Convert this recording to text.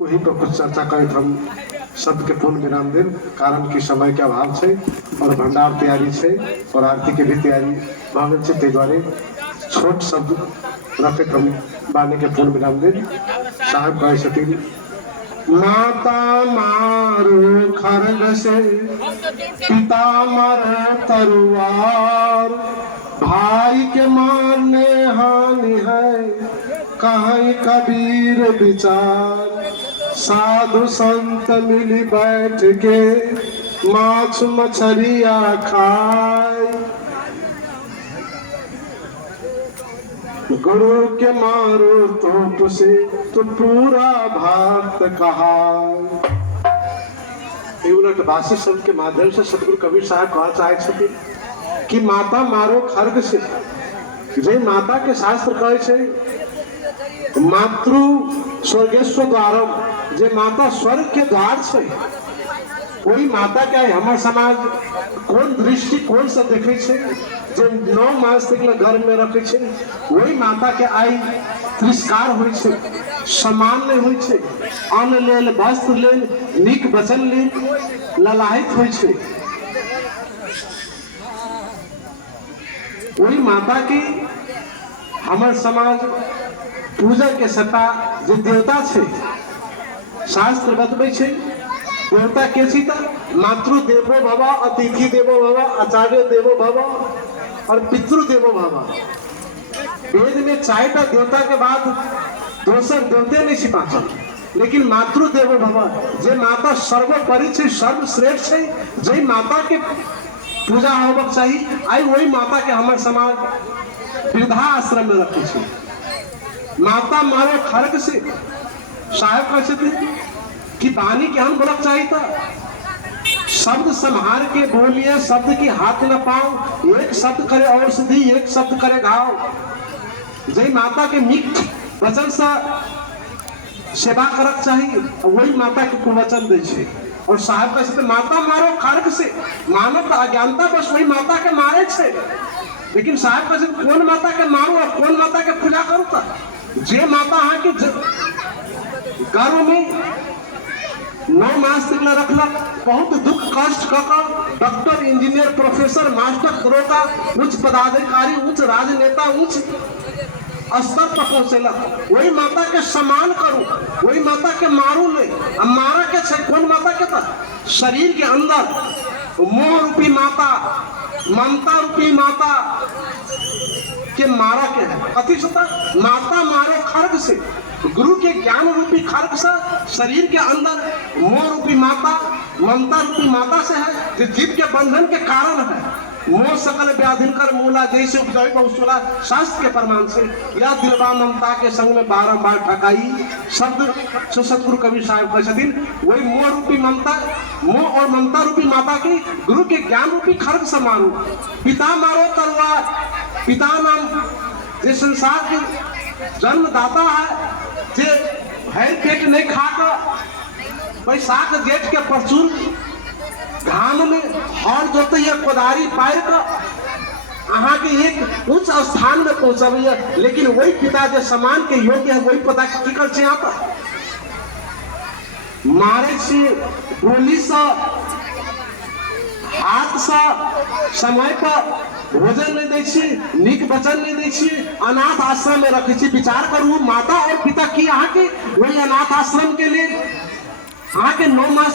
वही पर कुछ चर्चा करते हम शब्द के पूर्ण विराम देव कारण की समय के अभाव से और भंडार तैयारी से और आरती के भी तैयारी भागल से ते द्वारे छोट शब्द रखे हम बाने के पूर्ण विराम देव साहब कहे सतीन माता मारो खरग से पिता मारो तलवार भाई के मारने हानि है कहीं कबीर विचार साधु संत मिली बैठ के माछ मछलिया खाए गुरु के मारो तोप से तो पूरा भारत कहा। उलट भाषी शब्द के माध्यम से सदगुरु कबीर साहब कहा चाहे कि माता मारो खर्ग से जे माता के शास्त्र कहे छे मातृ स्वर्गेश्वर द्वारम जे माता स्वर्ग के द्वार से वही माता के हमारे समाज कौन दृष्टि कौन सा देखे छे जे 9 मास तक घर में रखे छे वही माता के आई तिरस्कार होय छे सम्मान नहीं होय छे अन्न लेल वस्त्र लेल नीक वचन लेल ललायित होय छे वही माता की हमारे समाज पूजा के सटा जो देवता छे शास्त्र बतबे छे देवता के छी मातृ देवो भव अतिथि देवो भव आचार्य देवो भव और पितृ देवो भव। वेद में 4टा देवता के बाद दोसर देवते नहीं छिपाचल लेकिन मातृ देवो भव जे माता सर्वोपरि छे सर्वश्रेष्ठ छे जे माता के पूजा होबक चाहिए आई वही माता के हमारे समाज वृद्धा आश्रम में रखे छे माता मारो खर्ग से साहब कहते थे कि पानी के हम बोलक चाहिए था शब्द संहार के बोलिए शब्द की हाथ न पाओ एक शब्द करे औषधि एक शब्द करे घाव जय माता के मीठ वचन से सेवा करक चाहिए वही माता के कुवचन दे छे और साहब कहते माता मारो खर्ग से मानव अज्ञानता बस वही माता के मारे छे लेकिन साहब कहते कौन माता के मारो और कौन माता के पूजा करो जे माता हाँ के गर्भ में 9 मास तक रखलक बहुत दुख कष्ट डॉक्टर इंजीनियर प्रोफेसर मास्टर दरोगा उच्च पदाधिकारी उच्च राजनेता उच्च स्तर पर पहुंचेलक वही माता के सम्मान करू वही माता के मारू नहीं मारा के छे कौन माता के था शरीर के अंदर मोह रूपी माता ममता रूपी माता के मारा के है कथी होता माता मारो खर्ग से गुरु के ज्ञान रूपी खर्ग से शरीर के अंदर मोह रूपी माता ममता रूपी माता से है जो जीव के बंधन के कारण है मोह सकल व्याधिन कर मूला जैसे उपजाई बहुसुला शास्त्र के प्रमाण से या दिलवा ममता के संग में बारंबार ठकाई शब्द जो सतगुरु कबीर साहब कहते वही मोह रूपी ममता मोह और ममता रूपी माता की गुरु के ज्ञान रूपी खर्ग से मारो पिता मारो तलवार पिता नाम जो संसार के जन्मदाता है जे भैर पेट नहीं खाकर बैसाख जेठ के प्रचुर घाम में हर जोते कोदारी पार कर अहाँ के एक उच्च स्थान में पहुंचबे लेकिन वही पिता जो समान के योग्य है वही पता की कर छे यहाँ पर मारे से बोली से हाथ से समय पर भोजन नहीं दै छी नीक वचन नहीं दै छी अनाथ आश्रम में रखे छी विचार करू माता और पिता की अहाँ के वही अनाथ आश्रम के लिए अहाँ के 9 मास